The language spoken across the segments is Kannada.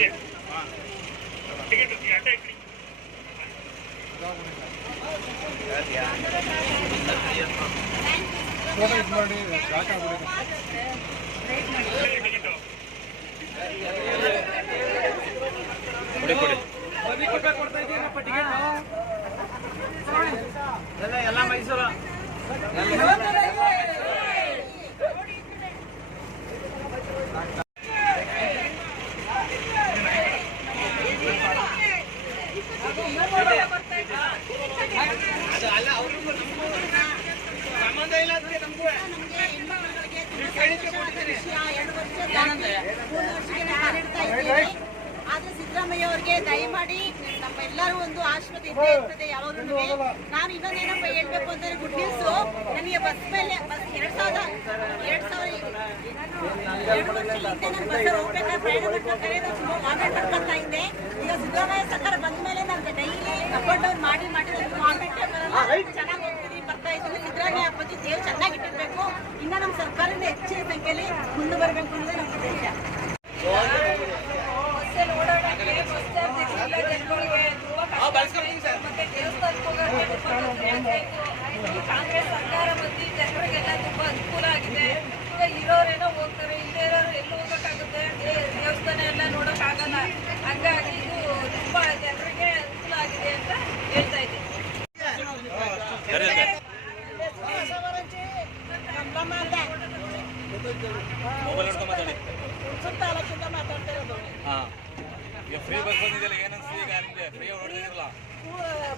ಇದೆ ಟಿಕೆಟ್ ಅಡ್ಡ ಇಟ್ರಿ ಸಿದ್ದರಾಮಯ್ಯ ಅವರಿಗೆ ದಯಮಾಡಿ ನಮ್ಮ ಎಲ್ಲರೂ ಒಂದು ಆಶ್ರದ ಇದ್ದೇ ಇರ್ತದೆ ಯಾವಾಗಲೂ ನಾನು ಇನ್ನೊಂದೇನಪ್ಪ ಹೇಳ್ಬೇಕು ಅಂತಂದ್ರೆ ಗುಡ್ ನ್ಯೂಸ್ ನನಗೆ ಬಸ್ ಮೇಲೆ ಬಸ್ ಎರಡ್ ಸಾವಿರದ ಎರಡ್ ಸಾವಿರ ಎರಡು ವರ್ಷದ ಹಿಂದೆ ನಾನು ಬಸ್ ಹೋಗ್ಬೇಕಾದ್ರೆ ಪ್ರಯಾಣ ಮಾಡ್ಬೇಕಾದ್ರೆ ವಾಮಿಟ್ ಮಾಡ್ಕೊತಾ ಇದ್ದೆ. ಈಗ ಸಿದ್ದರಾಮಯ್ಯ ಸರ್ಕಾರ ಬಂದ ಮೇಲೆ ನಾನು ಡೈಲಿ ಅಪ್ ಅಂಡ್ ಡೌನ್ ಮಾಡಿ ಮಾಡಿ ನನಗೆ ವಾಮಿಟ್ ಚೆನ್ನಾಗಿ ಹೋಗ್ತೀನಿ ಬರ್ತಾ ಇದ್ದೀನಿ. ಸಿದ್ದರಾಮಯ್ಯ ಅಪ್ಪಾಜಿ ದೇವ್ ಚೆನ್ನಾಗಿಟ್ಟಿರ್ಬೇಕು ಇನ್ನ ನಮ್ಮ ಸರ್ಕಾರದಿಂದ ಹೆಚ್ಚಿನ ಸಂಖ್ಯೆಯಲ್ಲಿ ಮುಂದೆ ಬರಬೇಕು ಅನ್ನೋದೇ ನಮ್ಮ ಉದ್ದೇಶ. ಕಾಂಗ್ರೆಸ್ ಸರ್ಕಾರ ಬಂದು ಜನರಿಗೆಲ್ಲ ತುಂಬಾ ಅನುಕೂಲ ಆಗಿದೆ. ಇವಾಗ ಇರೋರೇನೋ ಹೋಗ್ತಾರೆ, ಇಲ್ಲೇ ಇರೋರು ಎಲ್ಲಿ ಹೋಗಕ್ಕಾಗುತ್ತೆ? ದೇವಸ್ಥಾನ ಎಲ್ಲ ನೋಡೋಕ್ಕಾಗಲ್ಲ ಹಂಗಾಗಿ ಇದು ತುಂಬಾ ಜನರಿಗೆ ಅನುಕೂಲ ಆಗಿದೆ ಅಂತ ಹೇಳ್ತಾ ಇದ್ದೀನಿ. ಏನನ್ಸಿ ಈಗ ನಿಮಗೆ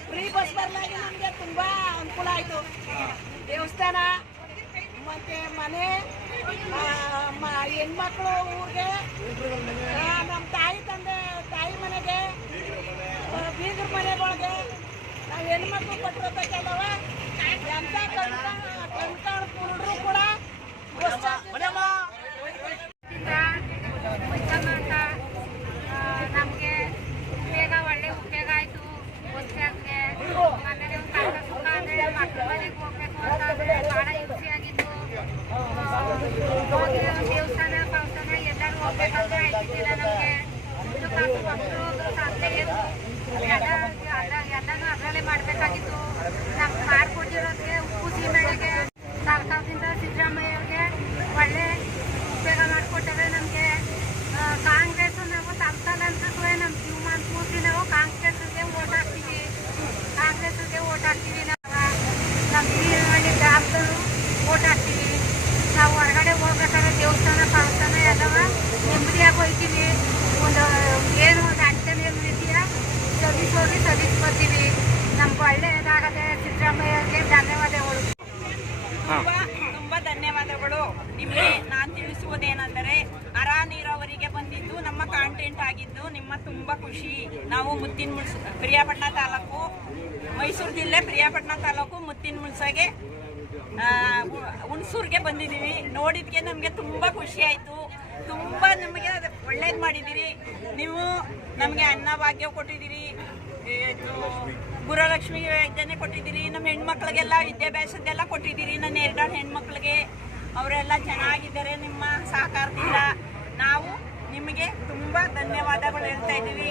ಫ್ರೀ ಬಸ್ ಬರಲಾಗಿ ನಮಗೆ ತುಂಬಾ ಅನುಕೂಲ ಆಯ್ತು. ದೇವಸ್ಥಾನ ಮತ್ತೆ ಮನೆ ಹೆಣ್ಮಕ್ಳು ಊರಿಗೆ ನಮ್ಮ ತಾಯಿ ಹೋಗಿ ದೇವಸ್ಥಾನ ಪವಸ್ಥಾನ ಎಲ್ಲರೂ ಹೋಗ್ಬೇಕಂದ್ರೆ ಆಯ್ತಿದ್ದಿಲ್ಲ ನಮಗೆ ಇದು ಕಾಸು ಮಕ್ಕಳು ಸಂತೆ ಏನು ಎಲ್ಲ ಎಲ್ಲ ಎಲ್ಲನೂ ಅದರಲ್ಲೇ ಮಾಡಬೇಕಾಗಿತ್ತು ನಮ್ಗೆ ಮಾಡಿಕೊಟ್ಟಿರೋದಕ್ಕೆ ಉಪ್ಪು ಸೀಮೆಳೆಗೆ ಸರ್ಕಾರದಿಂದ ಸಿದ್ದರಾಮಯ್ಯ ಅವ್ರಿಗೆ ಒಳ್ಳೆ ಉಪಯೋಗ ಮಾಡಿಕೊಟ್ಟರೆ ನಮಗೆ ಕಾಂಗ್ರೆಸ್ ನಾವು ತಪ್ಪಲ್ಲ ಅನ್ಸುತ್ತವೆ ನಮ್ಮ ಜೀವಮಾನ ಪೂರ್ತಿ ನಾವು ಕಾಂಗ್ರೆಸ್ಗೆ ಓಟ್ ಹಾಕ್ತೀವಿ ಕಾಂಗ್ರೆಸ್ಗೆ ಓಟ್ ಹಾಕ್ತೀವಿ ನಾವು ತುಂಬಾ ತುಂಬಾ ಧನ್ಯವಾದಗಳು. ನಿಮಗೆ ನಾನು ತಿಳಿಸುವುದೇನೆಂದರೆ, ಅರ ನೀರಾವರಿಗೆ ಬಂದಿದ್ದು ನಮ್ಮ ಕಾಂಟೆಂಟ್ ಆಗಿದ್ದು ನಿಮ್ಮ ತುಂಬಾ ಖುಷಿ. ನಾವು ಮುತ್ತಿನ ಮುಳ್ಸ, ಪ್ರಿಯಾಪಟ್ಟಣ ತಾಲೂಕು, ಮೈಸೂರು ಜಿಲ್ಲೆ ಪ್ರಿಯಾಪಟ್ಟಣ ತಾಲೂಕು ಮುತ್ತಿನ ಮುಳ್ಸಗೆ ಹುಣಸೂರ್ಗೆ ಬಂದಿದ್ದೀವಿ. ನೋಡಿದ್ಕೆ ನಮಗೆ ತುಂಬಾ ಖುಷಿ ಆಯಿತು. ತುಂಬಾ ನಮಗೆ ಒಳ್ಳೇದು ಮಾಡಿದ್ದೀರಿ. ನೀವು ನಮಗೆ ಅನ್ನಭಾಗ್ಯ ಕೊಟ್ಟಿದ್ದೀರಿ. ಇದು ಗುರುಲಕ್ಷ್ಮಿ ಯೋಜನೆ ಕೊಟ್ಟಿದ್ದೀರಿ. ನಮ್ಮ ಹೆಣ್ಮಕ್ಳಿಗೆಲ್ಲ ವಿದ್ಯಾಭ್ಯಾಸದ್ದೆಲ್ಲ ಕೊಟ್ಟಿದ್ದೀರಿ. ನನ್ನ ಎರಡು ಹೆಣ್ಮಕ್ಳಿಗೆ ಅವರೆಲ್ಲ ಚೆನ್ನಾಗಿದ್ದಾರೆ. ನಿಮ್ಮ ಸಹಕಾರದಿಂದ ನಾವು ನಿಮಗೆ ತುಂಬ ಧನ್ಯವಾದಗಳು ಹೇಳ್ತಾ ಇದ್ದೀವಿ.